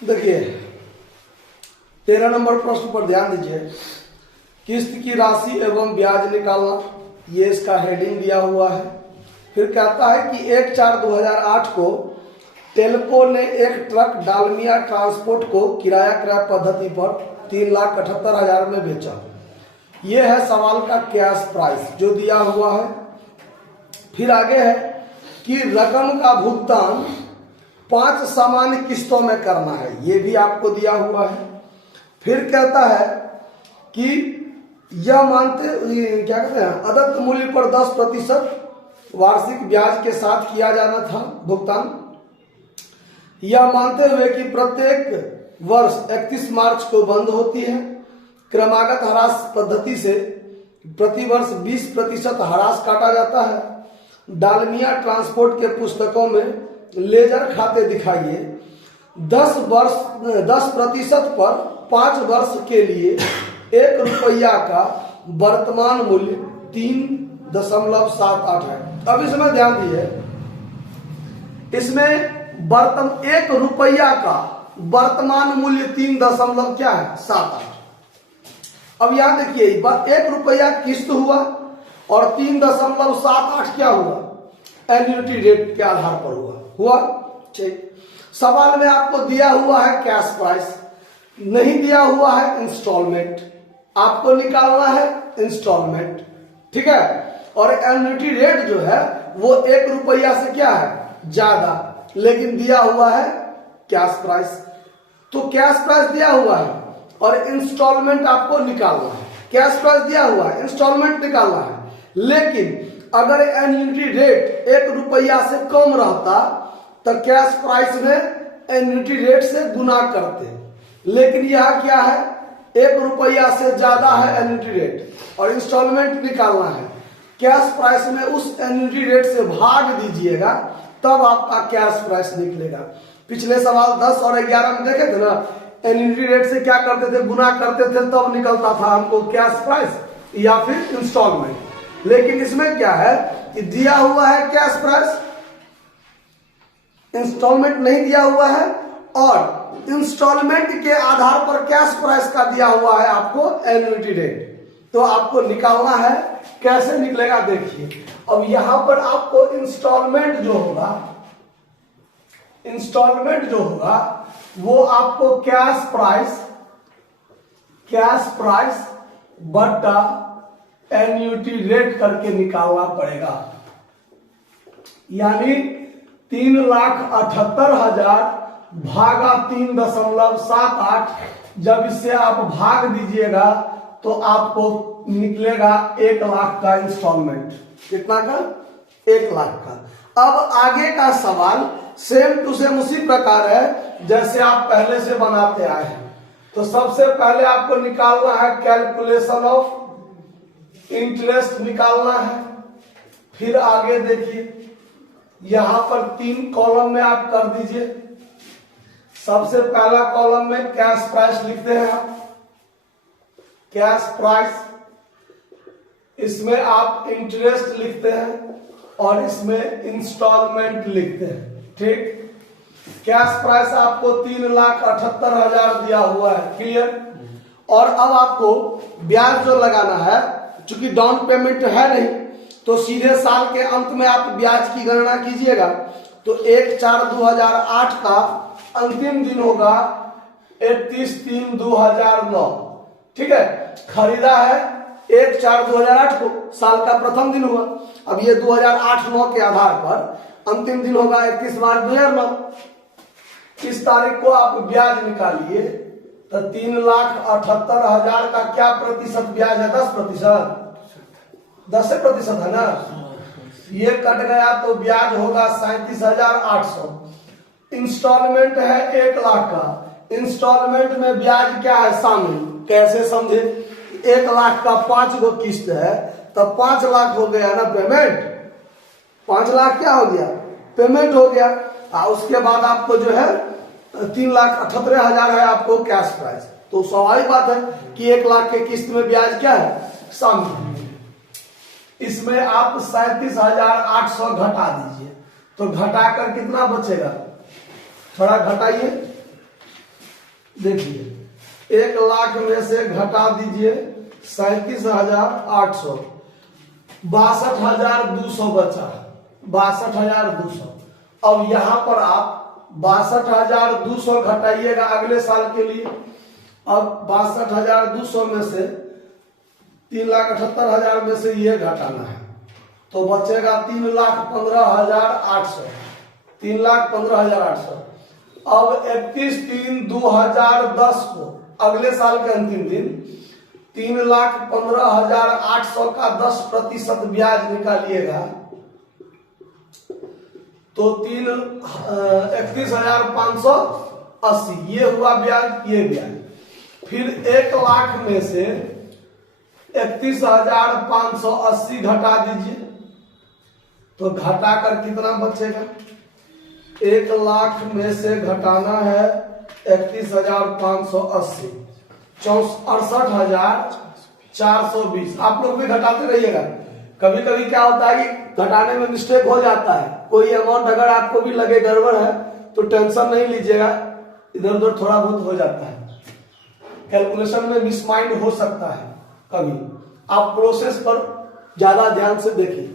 देखिए 13 नंबर प्रश्न पर ध्यान दीजिए। किस्त की राशि एवं ब्याज निकालना, ये इसका हेडिंग दिया हुआ है। फिर कहता है कि 1/4/2008 को टेल्को ने एक ट्रक डालमिया ट्रांसपोर्ट को किराया क्रय पद्धति पर 3,78,000 में बेचा। ये है सवाल का कैश प्राइस जो दिया हुआ है। फिर आगे है कि रकम का भुगतान 5 सामान्य किस्तों में करना है, ये भी आपको दिया हुआ है। फिर कहता है कि यह क्या कहते हैं, अदत्त मूल्य पर 10% वार्षिक ब्याज के साथ किया जाना था भुगतान। यह मानते हुए कि प्रत्येक वर्ष 31 मार्च को बंद होती है। क्रमागत ह्रास पद्धति से प्रतिवर्ष 20% ह्रास काटा जाता है। डालमिया ट्रांसपोर्ट के पुस्तकों में लेजर खाते दिखाइए। 10% पर 5 वर्ष के लिए 1 रुपया का वर्तमान मूल्य 3.78 है। अब इसमें ध्यान दीजिए, इसमें 1 रुपया का वर्तमान मूल्य 3.78। अब यहां देखिए 1 रुपया किस्त हुआ और 3.78 क्या हुआ, एन्युटी रेट के आधार पर हुआ। ठीक, सवाल में आपको दिया हुआ है कैश प्राइस, नहीं दिया हुआ है इंस्टॉलमेंट। आपको निकालना है इंस्टॉलमेंट, ठीक है। और एन्युटी रेट जो है वो 1 रुपया से क्या है, ज्यादा, लेकिन दिया हुआ है कैश प्राइस। तो कैश प्राइस दिया हुआ है और इंस्टॉलमेंट आपको निकालना है। कैश प्राइस दिया हुआ है, इंस्टॉलमेंट निकालना है। लेकिन अगर एन्युटी रेट 1 रुपया से कम रहता तो कैश प्राइस में एन्युटी रेट से गुना करते, लेकिन यह क्या है, 1 रुपया से ज्यादा है एन्युटी रेट और इंस्टॉलमेंट निकालना है। कैश प्राइस में उस एन्युटी रेट से भाग दीजिएगा तब आपका कैश प्राइस निकलेगा। पिछले सवाल 10 और 11 में देखे थे ना, एन्युटी रेट से क्या करते थे, गुना करते थे, तब निकलता था हमको कैश प्राइस या फिर इंस्टॉलमेंट। लेकिन इसमें क्या है कि दिया हुआ है कैश प्राइस, इंस्टॉलमेंट नहीं दिया हुआ है, और इंस्टॉलमेंट के आधार पर कैश प्राइस का दिया हुआ है आपको एन्युटी रेट। तो आपको निकालना है, कैसे निकलेगा देखिए। अब यहां पर आपको इंस्टॉलमेंट जो होगा वो आपको कैश प्राइस बटा एन्युटी रेट करके निकालना पड़ेगा। यानी 3,78,000 भागा 3.78, जब इससे आप भाग दीजिएगा तो आपको निकलेगा 1 लाख का इंस्टॉलमेंट। कितना का, 1 लाख का। अब आगे का सवाल सेम टू सेम उसी प्रकार है जैसे आप पहले से बनाते आए हैं। तो सबसे पहले आपको निकालना है कैलकुलेशन ऑफ इंटरेस्ट निकालना है। फिर आगे देखिए, यहां पर 3 कॉलम में आप कर दीजिए। सबसे पहला कॉलम में कैश प्राइस लिखते हैं आप, कैश प्राइस, इसमें आप इंटरेस्ट लिखते हैं और इसमें इंस्टॉलमेंट लिखते हैं। ठीक, कैश प्राइस आपको 3,78,000 दिया हुआ है, क्लियर। और अब आपको ब्याज जो लगाना है, चूंकि डाउन पेमेंट है नहीं, तो सीधे साल के अंत में आप ब्याज की गणना कीजिएगा। तो 1/4/2008 का अंतिम दिन होगा 31/3/2009, ठीक है। खरीदा है 1/4/2008 को, साल का प्रथम दिन हुआ। अब ये 2008-9 के आधार पर अंतिम दिन होगा 31 मार्च 2009। इस तारीख को आप ब्याज निकालिए तो 3,78,000 का क्या प्रतिशत ब्याज है, 10%। 10% है ना, ये कट गया तो ब्याज होगा 37,800। इंस्टॉलमेंट है 1 लाख का, इंस्टॉलमेंट में ब्याज क्या है शामिल, कैसे समझे। 1 लाख का 5 गो किस्त है तो 5 लाख हो गया ना पेमेंट, 5 लाख क्या हो गया, पेमेंट हो गया। और उसके बाद आपको जो है 3,78,000 है आपको कैश प्राइस। तो स्वाभाविक बात है कि 1 लाख के किस्त में ब्याज क्या है, शामिल। इसमें आप 37,800 घटा दीजिए, तो घटाकर कितना बचेगा, थोड़ा घटाइए, देखिए 1,00,000 में से घटा दीजिए 37,800, 62,200 बचा, 62,200। अब यहां पर आप 62,200 घटाइएगा अगले साल के लिए। अब 62,200 में से 3,78,000 में से ये घटाना है, तो बचेगा 3,15,800, 3,15,800। अब 31/3/2010 को अगले साल के अंतिम दिन 3,15,800 का 10% ब्याज निकालिएगा, तो 31,580 ये हुआ ब्याज, ये ब्याज। फिर 1,00,000 में से 31,580 घटा दीजिए, तो घटाकर कितना बचेगा? 1,00,000 में से घटाना है 31,580, 68,420। आप लोग भी घटाते रहिएगा। कभी कभी क्या होता है कि घटाने में मिस्टेक हो जाता है, कोई अमाउंट अगर आपको भी लगे गड़बड़ है तो टेंशन नहीं लीजिएगा, इधर उधर थोड़ा बहुत हो जाता है, कैलकुलेशन में मिसमाइंड हो सकता है कभी। आप प्रोसेस पर ज्यादा ध्यान से देखिए।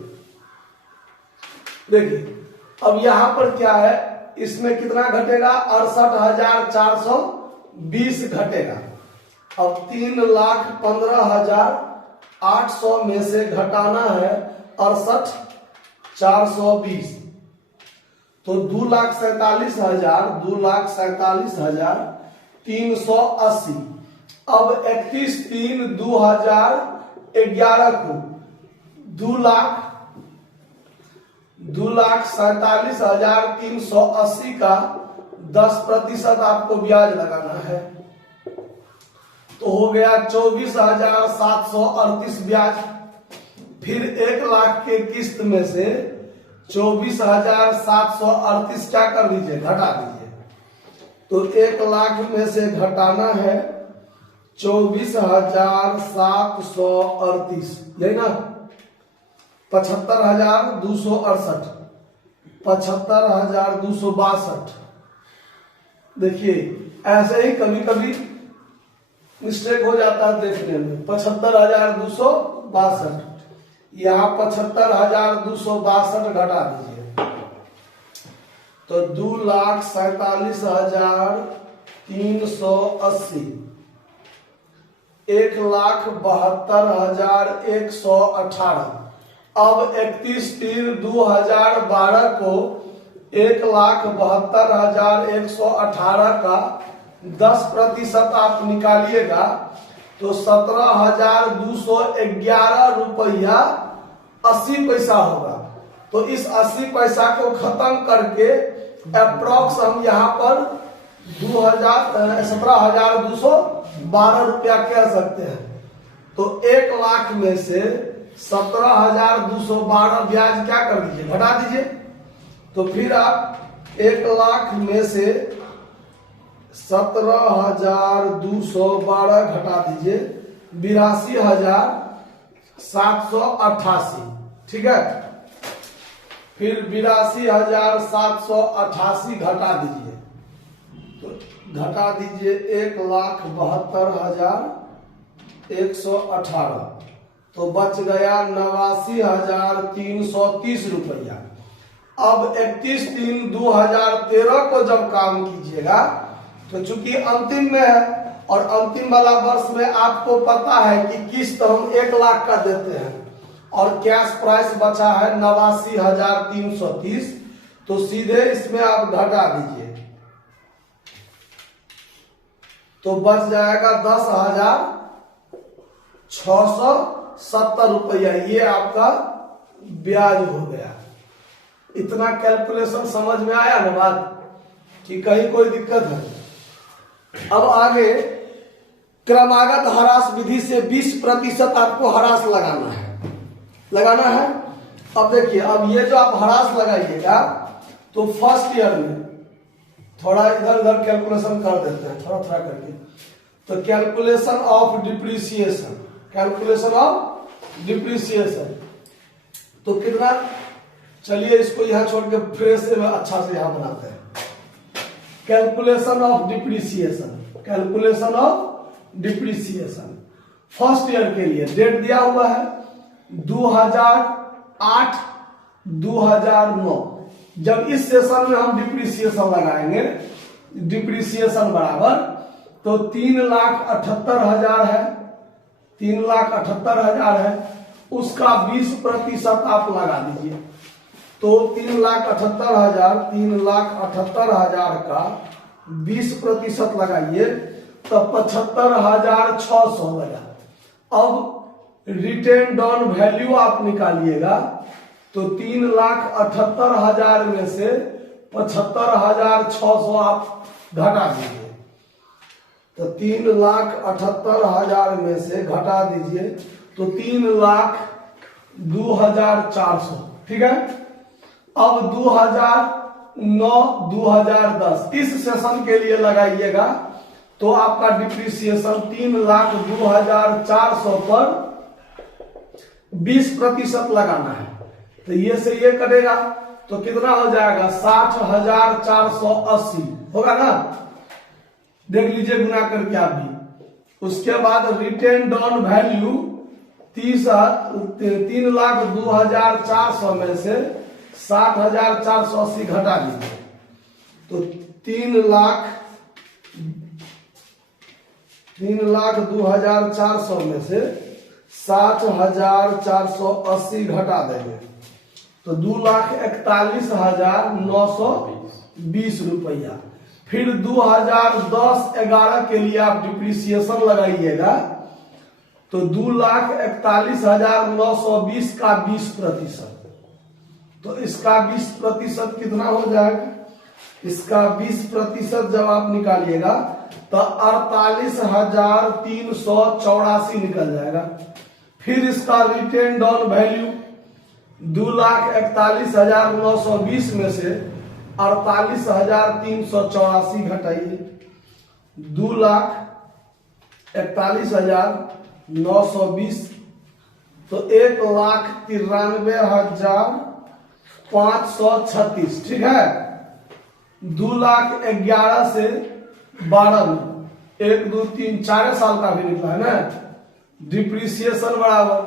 अब यहां पर क्या है, इसमें कितना घटेगा? 68,420 घटेगा। अब 3,15,800 में से घटाना है 68,420, तो 2,47,380। अब 31/3/2011 को 2,47,380 का 10% आपको ब्याज लगाना है, तो हो गया 24,738 ब्याज। फिर 1,00,000 के किस्त में से 24,738 क्या कर दीजिए? घटा दीजिए। तो 1,00,000 में से घटाना है 24,738, यही ना? 75,268, 75,262। देखिए ऐसे ही कभी कभी मिस्टेक हो जाता है देखने में। 75,262, यहाँ 75,262 घटा दीजिए, तो 2,47,380, 1,72,118। अब 31/3/2012 को 1,72,118 का 10% आप निकालिएगा, तो 17,211 रुपया 80 पैसा होगा। तो इस 80 पैसा को खत्म करके अप्रॉक्स हम यहाँ पर 17,212 रुपया कह सकते हैं। तो 1,00,000 में से 17,212 ब्याज क्या कर दीजिए? घटा दीजिए। तो फिर आप 1,00,000 में से 17,212 घटा दीजिए, 82,788, ठीक है। फिर 82,788 घटा दीजिए, तो घटा दीजिए 1,72,118, तो बच गया 89,330 रुपया। अब 31/3/2013 को जब काम कीजिएगा, तो चूंकि अंतिम में है और अंतिम वाला वर्ष में आपको पता है कि किस्त हम 1,00,000 का देते हैं और कैश प्राइस बचा है 89,330, तो सीधे इसमें आप घटा दीजिए, तो बच जाएगा 10,670 रुपया। ये आपका ब्याज हो गया। इतना कैलकुलेशन समझ में आया ना बात, कि कहीं कोई दिक्कत है? अब आगे क्रमागत ह्रास विधि से 20% आपको ह्रास लगाना है। अब देखिए, अब ये जो आप ह्रास लगाइएगा, तो फर्स्ट ईयर में थोड़ा इधर उधर कैलकुलेशन कर देते हैं, थोड़ा थोड़ा करके। तो कैलकुलेशन ऑफ डिप्रिसिएशन, तो कितना? चलिए इसको यहां छोड़ के फ्रेश में अच्छा से यहां बनाते हैं। Calculation of depreciation calculation of depreciation first year के लिए डेट दिया हुआ है 2008 2009। जब इस सेशन में हम डिप्रिसिएशन लगाएंगे, डिप्रिसिएशन बराबर तो 3,78,000 है, 3,78,000 है, उसका 20% आप लगा दीजिए। तो 3,78,000 का 20% लगाइए तो 75,600 लगा। अब रिटेन डाउन वैल्यू आप निकालिएगा तो 3,78,000 में से 75,600 आप घटा दीजिए। तो 3,78,000 में से घटा दीजिए तो 3,02,400। ठीक है। अब 2009-2010 इस सेशन के लिए लगाइएगा तो आपका डिप्रिसिएशन 3,02,400 पर 20% लगाना है। तो ये से ये कटेगा तो कितना हो जाएगा 60,480 होगा ना, देख लीजिए गुना करके आप भी। उसके बाद रिटेन डाउन वैल्यू 3,02,400 में से 60,480 घटा दीजिए तो 3,02,400 में से 60,480 घटा देंगे तो 2,41,920 रुपया। फिर 2010-11 के लिए आप डिप्रिसिएशन लगाइएगा तो 2,41,920 का 20%। तो इसका 20% कितना हो जाएगा, इसका 20% जब आप निकालिएगा तो 48,384 निकल जाएगा। फिर इसका रिटेन डाउन वैल्यू 2,41,920 में से 48,384 घटाइए 2,41,920 तो 1,93,536। ठीक है। 2,11,000 से 12 में 1 2 3 4 साल का भी निकला है ना। डिप्रिसिएशन बराबर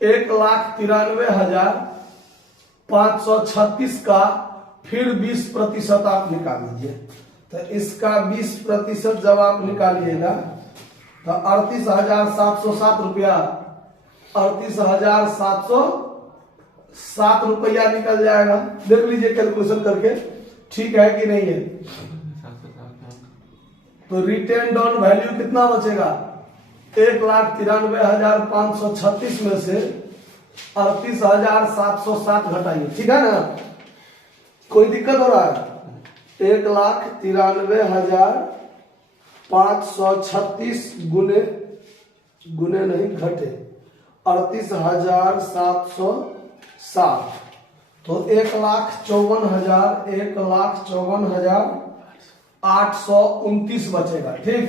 1,93,536 का फिर 20% आप निकाल लीजिए। तो इसका 20% जब आप निकालिएगा तो 38,707 रुपया 38,707 रुपया निकल जाएगा। देख लीजिए कैलकुलेशन करके ठीक है कि नहीं है। तो रिटेन डाउन वैल्यू कितना बचेगा 1,93,536 में से 38,707 घटाइए। ठीक है ना, कोई दिक्कत हो रहा है। 1,93,536 गुने नहीं घटे 38,707 तो 1,54,829 बचेगा। ठीक।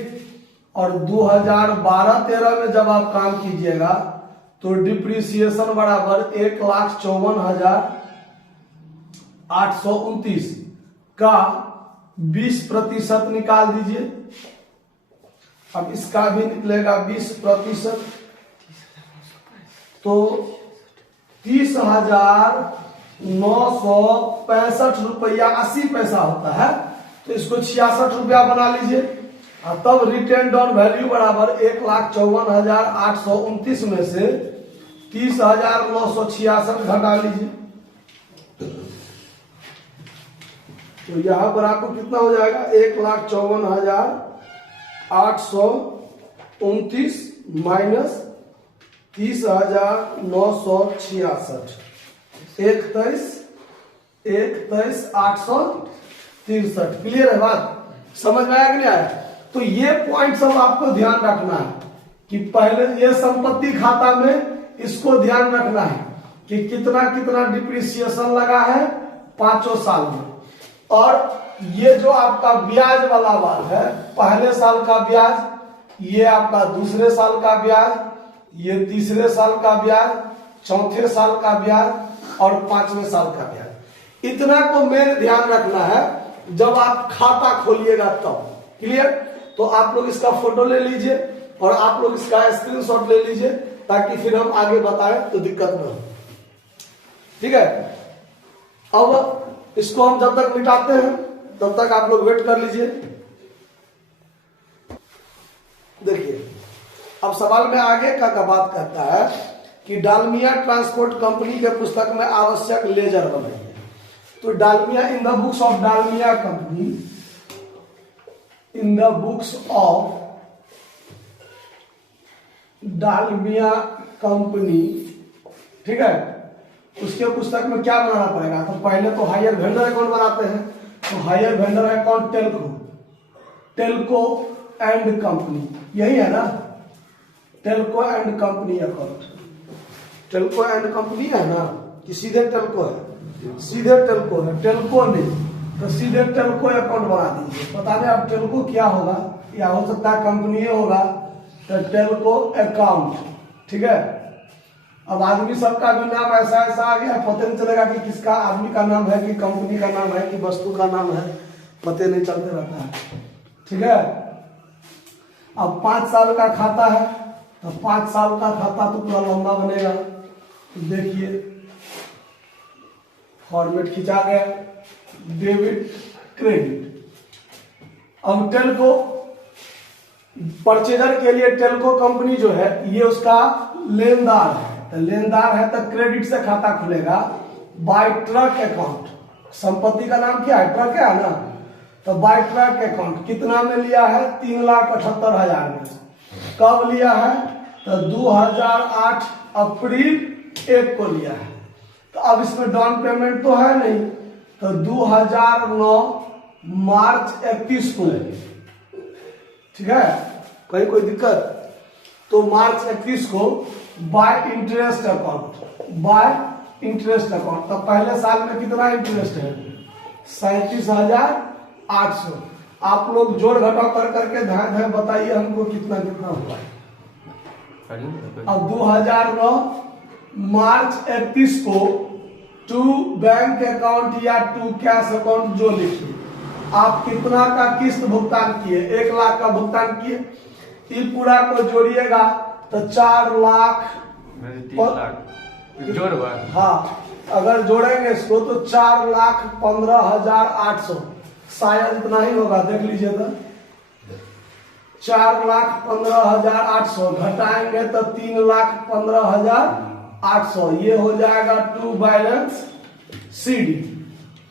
और 2012-13 में जब आप काम कीजिएगा तो डिप्रिसिएशन बराबर 1,54,829 का 20% निकाल दीजिए। अब इसका भी निकलेगा 20% तो 30,965 रुपया 80 पैसा होता है। तो इसको 66 रुपया बना लीजिए और तब रिटेन डाउन वैल्यू बराबर 1,54,829 में से 30,966 घटा लीजिए तो यहां पर आपको कितना हो जाएगा 1,54,829 माइनस 30,966 21,863। क्लियर है बात, समझ में आया कि नहीं आया। तो ये पॉइंट सब आपको ध्यान रखना है कि पहले ये संपत्ति खाता में इसको ध्यान रखना है कि कितना कितना डिप्रिसिएशन लगा है 5 साल में। और ये जो आपका ब्याज वाला बात है, पहले साल का ब्याज, ये आपका दूसरे साल का ब्याज, ये तीसरे साल का ब्याज, चौथे साल का ब्याज और 5वें साल का ब्याज, इतना को मेन ध्यान रखना है जब आप खाता खोलिएगा तब। क्लियर। तो आप लोग इसका फोटो ले लीजिए और आप लोग इसका स्क्रीनशॉट ले लीजिए, ताकि फिर हम आगे बताएं तो दिक्कत ना हो। ठीक है, अब इसको हम जब तक मिटाते हैं तब तक आप लोग वेट कर लीजिए। देखिए, अब सवाल में आगे का बात करता है कि डालमिया ट्रांसपोर्ट कंपनी के पुस्तक में आवश्यक लेजर बनाइए। तो Dalmia, in the books of Dalmia company, in the books of Dalmia company, ठीक है, उसके पुस्तक में क्या बनाना पड़ेगा? तो पहले तो हायर वेंडर अकाउंट बनाते हैं। तो higher vendor account Telco and company, यही है ना, Telco and company account. Telco and company है ना, कि सीधे टेल्को है? सीधे टेल्को है, टेल्को ने, तो सीधे टेल्को अकाउंट बना दीजिए। पता नहीं अब टेल्को क्या होगा, या हो सकता है कंपनी होगा, तो टेल्को अकाउंट। ठीक है, अब आदमी सबका भी नाम ऐसा ऐसा आ गया, पता नहीं चलेगा कि किसका आदमी का नाम है कि कंपनी का नाम है कि वस्तु का नाम है, पते नहीं चलते रहता है। ठीक है, अब 5 साल का खाता है, तो 5 साल का खाता तो पूरा लंबा बनेगा। तो देखिए, फॉर्मेट खींचा गया, डेबिट क्रेडिट। अब टेल्को परचेजर के लिए टेल्को कंपनी जो है ये उसका लेनदार है, तो लेनदार है तो क्रेडिट से खाता खुलेगा। बाय ट्रक अकाउंट, संपत्ति का नाम क्या है? ट्रक है ना, तो बाय ट्रक अकाउंट कितना में लिया है? 3,78,000 में। कब लिया है? तो 2008 अप्रैल 1 को लिया है। तो अब इसमें डाउन पेमेंट तो है नहीं, तो 2009 मार्च 31 को लेंगे। ठीक है, कहीं कोई दिक्कत? तो मार्च 31 को bye interest account, bye interest account. तो पहले साल में कितना इंटरेस्ट है? 37,800। आप लोग जोड़ घटाव कर करके धाए बताइए हमको कितना कितना हुआ। अब 2009 मार्च 31 को टू बैंक अकाउंट या टू कैश अकाउंट जो लिखिए, आप कितना का किस्त भुगतान किए? 1 लाख का भुगतान किए। ये पूरा को जोड़िएगा तो 4 लाख, 3 लाख जोड़वा। हाँ, अगर जोड़ेंगे इसको तो 4,15,800, शायद इतना ही होगा, देख लीजिए तो 4,15,800 घटाएंगे तो 3,15,800, ये हो जाएगा टू बैलेंस सीडी।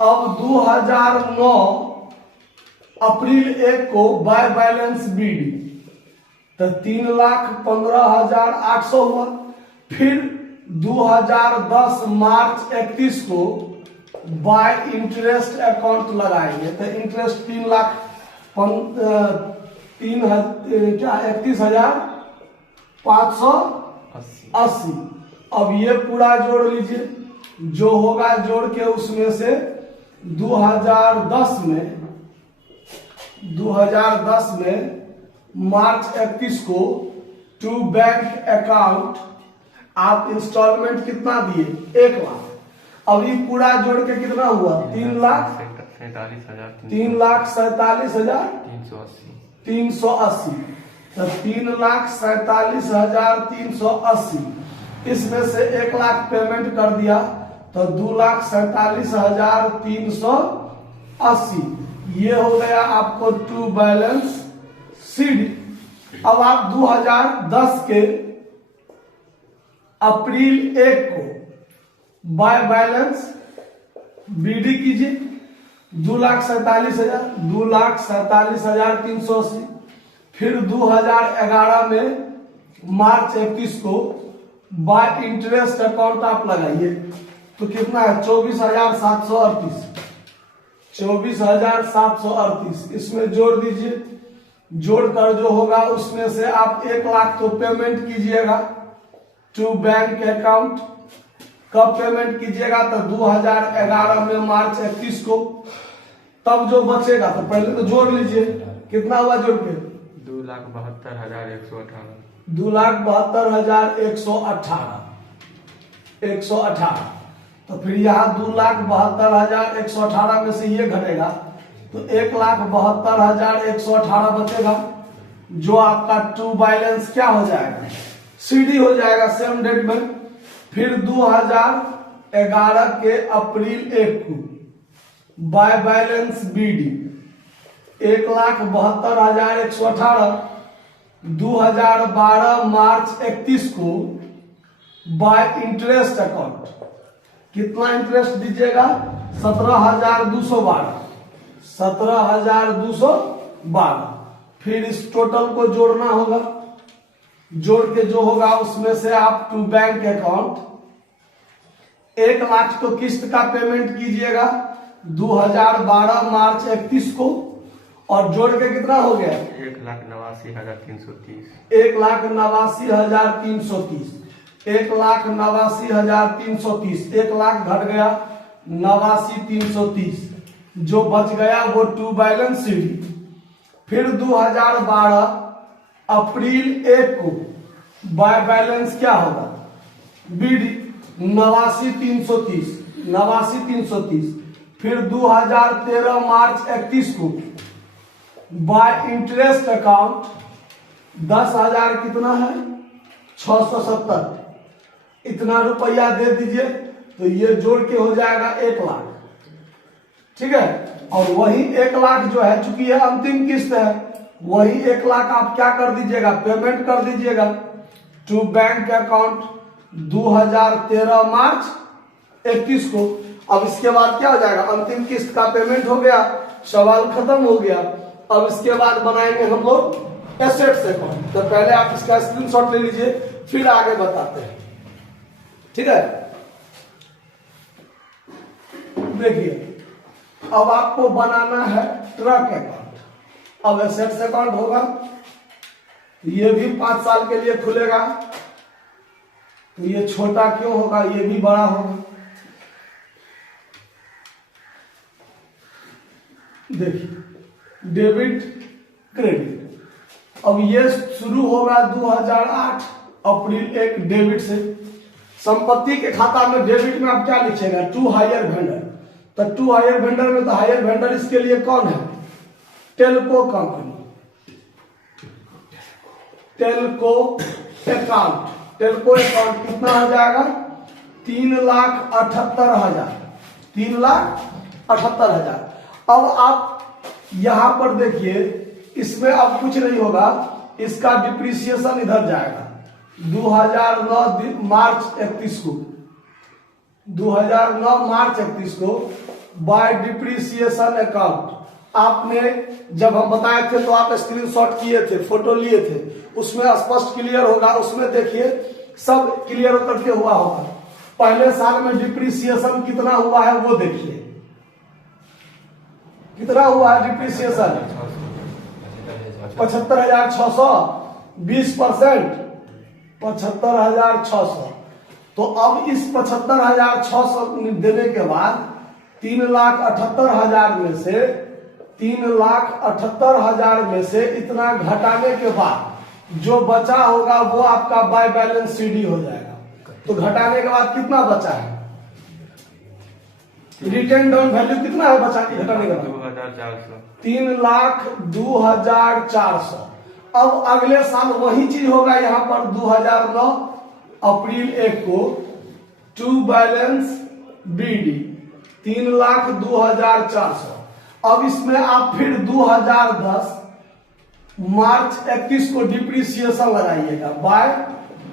अब 2009 अप्रैल 1 को बाय बैलेंस बीडी, तो 3,15,800 हुआ। फिर 2010 मार्च 31 को बाय इंटरेस्ट अकाउंट लगाएंगे, तो इंटरेस्ट 31,580। अब ये पूरा जोड़ लीजिए, जो होगा जोड़ के उसमें से 2010 में मार्च 31 को टू बैंक अकाउंट आप इंस्टॉलमेंट कितना दिए? 1 लाख। अब ये पूरा जोड़ के कितना हुआ? 3,47,380। तो 3,47,380, इसमें से 1 लाख पेमेंट कर दिया, तो 2,47,380। ये हो गया आपको टू बैलेंस सीडी। अब आप 2010 के अप्रैल 1 को बाय बैलेंस बीडी कीजिए, 2,47,380। फिर 2011 में मार्च 31 को बाय इंटरेस्ट अकाउंट आप लगाइए, तो कितना है? 24,738। 24,738 इसमें जोड़ दीजिए, जोड़कर जो होगा उसमें से आप 1 लाख तो पेमेंट कीजिएगा टू बैंक अकाउंट। कब पेमेंट कीजिएगा? तो 2011 में मार्च 31 को। तब जो बचेगा तो पहले तो जोड़ लीजिए, कितना हुआ जोड़ के? 2,72,118। 2,72,118। तो फिर यहाँ 2,72,118 में से ये घटेगा, तो 1,72,118 बचेगा। जो आपका ट्रू बैलेंस क्या हो जाएगा, सीडी हो जाएगा सेम डेट में। फिर 2011 के अप्रैल 1 को बाय बैलेंस बीडी 1,72,118। 2012 मार्च 31 को बाय इंटरेस्ट अकाउंट कितना इंटरेस्ट दीजिएगा, 17,212। 17,212। फिर इस टोटल को जोड़ना होगा, जोड़ के जो होगा उसमें से आप टू बैंक अकाउंट 1 लाख तो किस्त का पेमेंट कीजिएगा 2012 मार्च 31 को, और जोड़ के कितना हो गया, 1,89,330। 1,89,330। 1,89,330। 1 लाख घट गया 89,330, जो बच गया वो टू बैलेंस सीडी। फिर 2012 अप्रैल 1 को बाय बैलेंस क्या होगा, बीडी 89,330। 89,330। फिर 2013 मार्च 31 को बाय इंटरेस्ट अकाउंट 10,000 कितना है, 670। इतना रुपया दे दीजिए तो ये जोड़ के हो जाएगा 1 लाख। ठीक है, और वही 1 लाख जो है, चूंकि यह अंतिम किस्त है, वही 1 लाख आप क्या कर दीजिएगा, पेमेंट कर दीजिएगा टू बैंक अकाउंट 2013 मार्च 31 को। अब इसके बाद क्या हो जाएगा, अंतिम किस्त का पेमेंट हो गया, सवाल खत्म हो गया। अब इसके बाद बनाएंगे हम लोग एसेट्स अकाउंट। तो पहले आप इसका स्क्रीनशॉट ले लीजिए, फिर आगे बताते हैं। ठीक है, देखिए अब आपको बनाना है ट्रक अकाउंट। अब एसेट्स अकाउंट होगा, ये भी 5 साल के लिए खुलेगा। तो ये छोटा क्यों होगा, ये भी बड़ा होगा। देखिए डेबिट क्रेडिट, अब ये शुरू होगा 2008 अप्रैल 1 डेबिट से। संपत्ति के खाता में डेबिट में आप क्या लिखिएगा, टू हायर वेंडर। तो टू हायर वेंडर में तो हायर वेंडर इसके लिए कौन है, Telco company. Telco account, Telco account कितना हो जाएगा, 3,78,000। 3,78,000। अब आप यहां पर देखिए, इसमें अब कुछ नहीं होगा, इसका डिप्रिसिएशन इधर जाएगा 2009 मार्च 31 को। 2009 मार्च 31 को बाय डिप्रिसिएशन अकाउंट। आपने जब हम बताए थे तो आप स्क्रीनशॉट किए थे, फोटो लिए थे, उसमें स्पष्ट क्लियर होगा। उसमें देखिए सब क्लियर होकर के हुआ होगा। पहले साल में डिप्रिसिएशन कितना हुआ है वो देखिए, कितना हुआ है डिप्रिसिएशन, 75,600। 20% 75,600। तो अब इस 75,600 देने के बाद 3,78,000 में से 3,78,000 में से इतना घटाने के बाद जो बचा होगा वो आपका बाय बैलेंस सीडी हो जाएगा। तो घटाने के बाद कितना बचा है, रिटर्न डाउन वैल्यू कितना है बचा, घटाने के बाद 2,400। 3,02,400। अब अगले साल वही चीज होगा, यहां पर 2009 अप्रैल 1 को टू बैलेंस बीडी 3,02,400। अब इसमें आप फिर 2010 मार्च 31 को डिप्रिसिएशन लगाइएगा बाय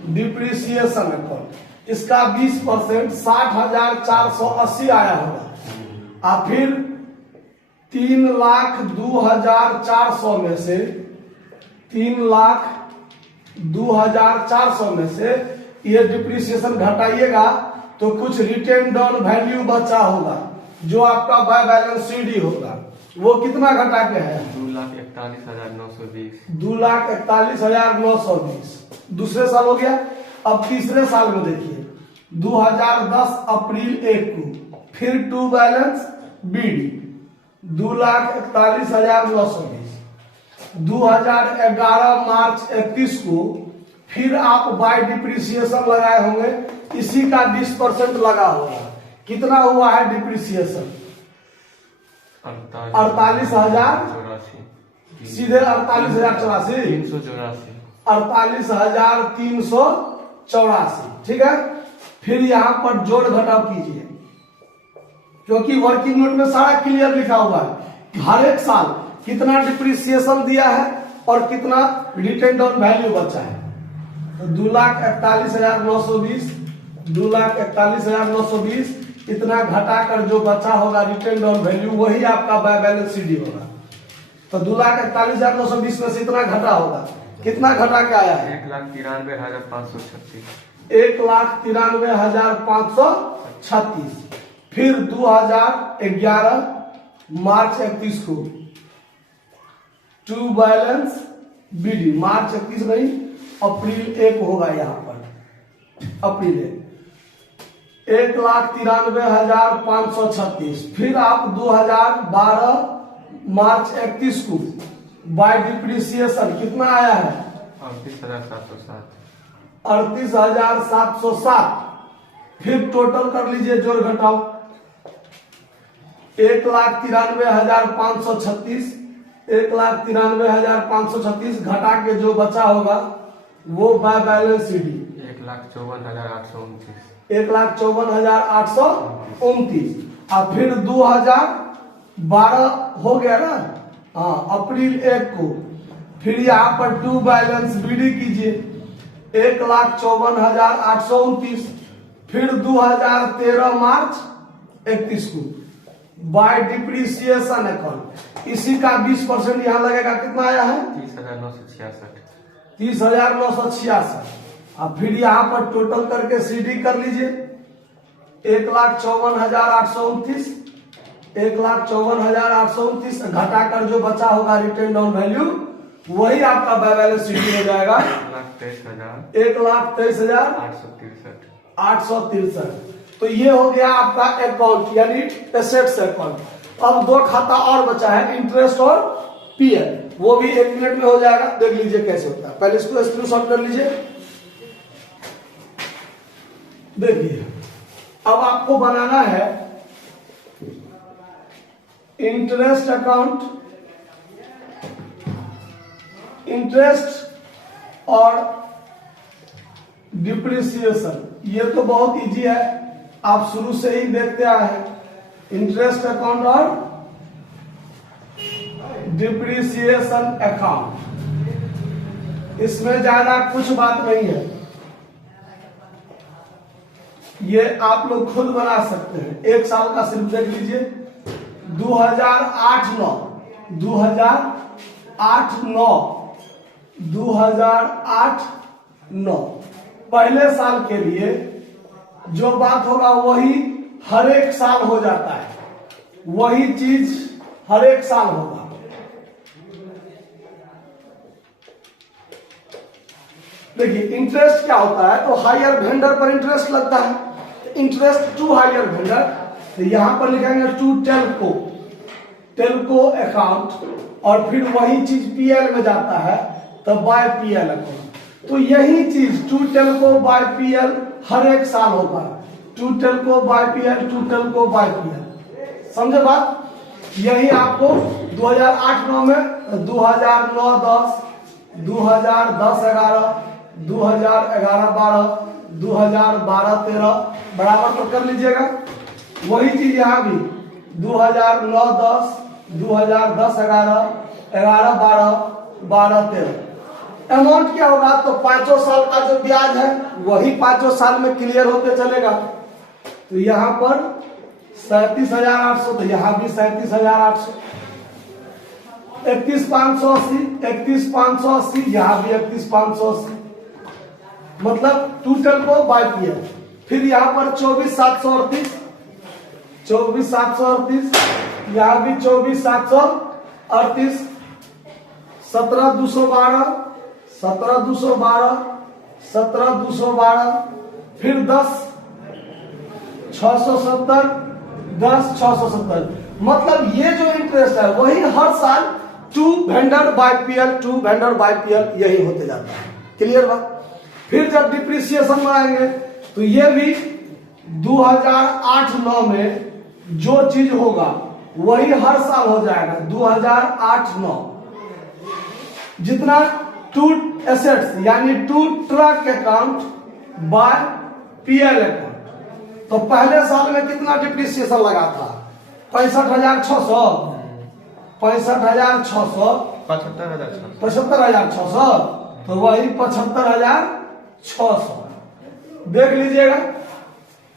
डिप्रिसिएशन अकाउंट। इसका 20% 60,480 आया होगा। और फिर 3,02,400 में से 3,02,400 में से ये डिप्रिसिएशन घटाइएगा तो कुछ रिटेन डाउन वैल्यू बचा होगा जो आपका बाय बैलेंस सीडी होगा। वो कितना घटा के है, 2,41,920। 2,41,920 दूसरे साल हो गया। अब तीसरे साल में देखिए 2010 अप्रैल 1 को फिर टू बैलेंस बीडी 2,41,920। 2011 मार्च 31 को फिर आप बाय डिप्रिसिएशन लगाए होंगे, इसी का 20% लगा होगा। कितना हुआ है डिप्रिसिएशन, 48,084। सीधे 48,084, 384, 48,384, ठीक है। फिर यहाँ पर जोड़ घटाव कीजिए, क्योंकि वर्किंग नोट में सारा क्लियर लिखा हुआ है, हर एक साल कितना डिप्रिसिएशन दिया है और कितना रिटेन डाउन वैल्यू बचा है। तो 2,41,920, 2,41,920 इतना घटाकर जो बचा होगा रिटेन डाउन वैल्यू, वही आपका बाय बैलेंस सीडी होगा। तो 2,41,920 में से इतना घटा होगा, कितना घटा के आया है? 1,93,536, 1,93,536। फिर 2011 मार्च 31 को टू बैलेंस बीडी, मार्च 31 नहीं, अप्रैल 1 होगा यहाँ पर, अप्रैल 1,93,536। फिर आप 2012 मार्च 31 को बाय डिप्रिसिएशन कितना आया है? 38,707, 38,707। फिर टोटल कर लीजिए, जोड़ घटाओ, 1,93,536, 1,93,536 घटा के जो बचा होगा वो बाय बैलेंस सीडी 1,54,829, 1,54,829। और फिर 2012 हो गया ना, हाँ, अप्रैल 1 को फिर यहाँ पर टू बैलेंस बीडी कीजिए, 1,54,829। फिर 2013 मार्च 31 को बाय डिप्रिसिएशन अकाउंट, इसी का 20% यहाँ लगेगा, कितना आया है? 30,966, 30,966। अब फिर यहाँ पर टोटल करके सीडी कर लीजिए, 1,54,829, 1,54,829 घटाकर जो बचा होगा रिटेन डाउन वैल्यू, वही आपका बाय बैलेंस सीडी हो जाएगा 1,23,863। 863। तो ये हो गया आपका अकाउंट, यानी एसेट्स अकाउंट। अब दो खाता और बचा है, इंटरेस्ट और पीएल, वो भी 1 मिनट में हो जाएगा, देख लीजिए कैसे होता है। पहले इसको स्क्रीनशॉट कर लीजिए। देखिए, अब आपको बनाना है इंटरेस्ट अकाउंट, इंटरेस्ट और डिप्रिसिएशन। ये तो बहुत इजी है, आप शुरू से ही देखते आए हैं। इंटरेस्ट अकाउंट और डिप्रिसिएशन अकाउंट, इसमें ज्यादा कुछ बात नहीं है, ये आप लोग खुद बना सकते हैं। 1 साल का सिर्फ देख लीजिए, 2008-9, 2008-9 पहले साल के लिए जो बात होगा वही हर एक साल हो जाता है, वही चीज हर एक साल होगा। देखिए, इंटरेस्ट क्या होता है, तो हायर वेंडर पर इंटरेस्ट लगता है, इंटरेस्ट टू हायर वेंडर, तो यहां पर लिखेंगे टू टेल्को, टेल्को अकाउंट, और फिर वही चीज पीएल में जाता है तो बाय पीएल अकाउंट। तो यही चीज टू टेल्को बाय पीएल हर एक साल होगा, to Telco by PL, to Telco by PL, समझे बात? यही आपको 2008-9 में 2009-10, 2010-11, 2011-12, 2012-13 बराबर तो कर लीजिएगा। वही चीज यहाँ भी 2009-10, 2010-11, 11-12, 12-13। अमाउंट क्या होगा, तो 5 साल का जो ब्याज है वही 5 साल में क्लियर होते चलेगा। तो यहाँ पर 37,800, तो यहाँ भी 37,800, 31,580, 31,580, यहाँ भी 31,580, मतलब टोटल को बाय पीएल। फिर यहाँ पर 24,738, 24,738, यहाँ भी 24,738, 17,212, 17,212, 17,212, फिर 10,670, 10,670। मतलब ये जो इंटरेस्ट है वही हर साल to vendor by PL, to vendor by PL यही होते जाता है। क्लियर बात? फिर जब डिप्रिसिएशन बनाएंगे तो ये भी 2008-9 में जो चीज होगा वही हर साल हो जाएगा, 2008-9। जितना टू एसेट्स यानी to truck account by PL account. तो पहले साल में कितना डिप्रिसिएशन लगा था? 65,600, 65,600, 75,600, तो वही 75,600 देख लीजिएगा।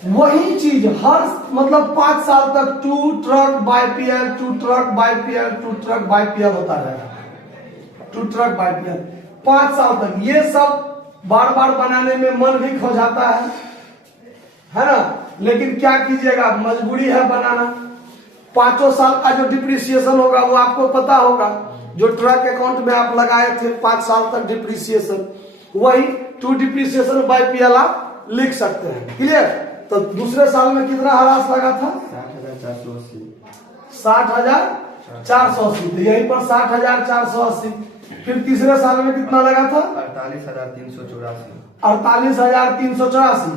वही चीज हर मतलब 5 साल तक to truck by PL, to truck by PL, to truck by PL होता रहेगा, टू ट्रक बाय पीएल 5 साल तक। ये सब बार बार बनाने में मन भी खो जाता है ना, लेकिन क्या कीजिएगा, मजबूरी है बनाना। 5 साल का जो डिप्रिसिएशन होगा वो आपको पता होगा, जो ट्रक अकाउंट में आप लगाए थे 5 साल तक डिप्रिसिएशन, वही टू डिप्रिसिएशन बाय पीएल आप लिख सकते हैं। क्लियर? तो दूसरे साल में कितना ह्रास लगा था? 60,480। 60,480, तो यहीं पर 60,480। फिर तीसरे साल में कितना लगा था? 48,384। 48,384,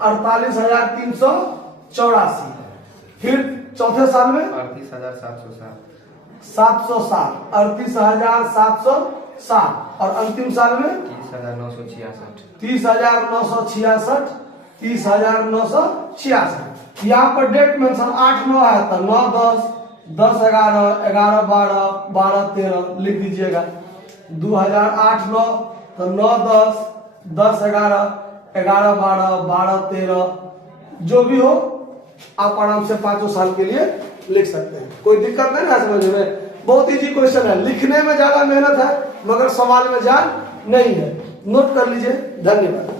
48,384। फिर चौथे साल में 38,707। 707, 38,707, और अंतिम साल में 30,966। 30,966, 30,966। यहाँ पर डेट मेंशन 8-9 है, तो 9-10, 10-11, 11-12, 12-13 लिख दीजिएगा। 2008-9, तो 9-10, 10-11, 11-12, 12-13 जो भी हो आप आराम से 5 साल के लिए लिख सकते हैं। कोई दिक्कत नहीं है समझने में, बहुत इजी क्वेश्चन है। लिखने में ज्यादा मेहनत है मगर सवाल में जान नहीं है। नोट कर लीजिए। धन्यवाद।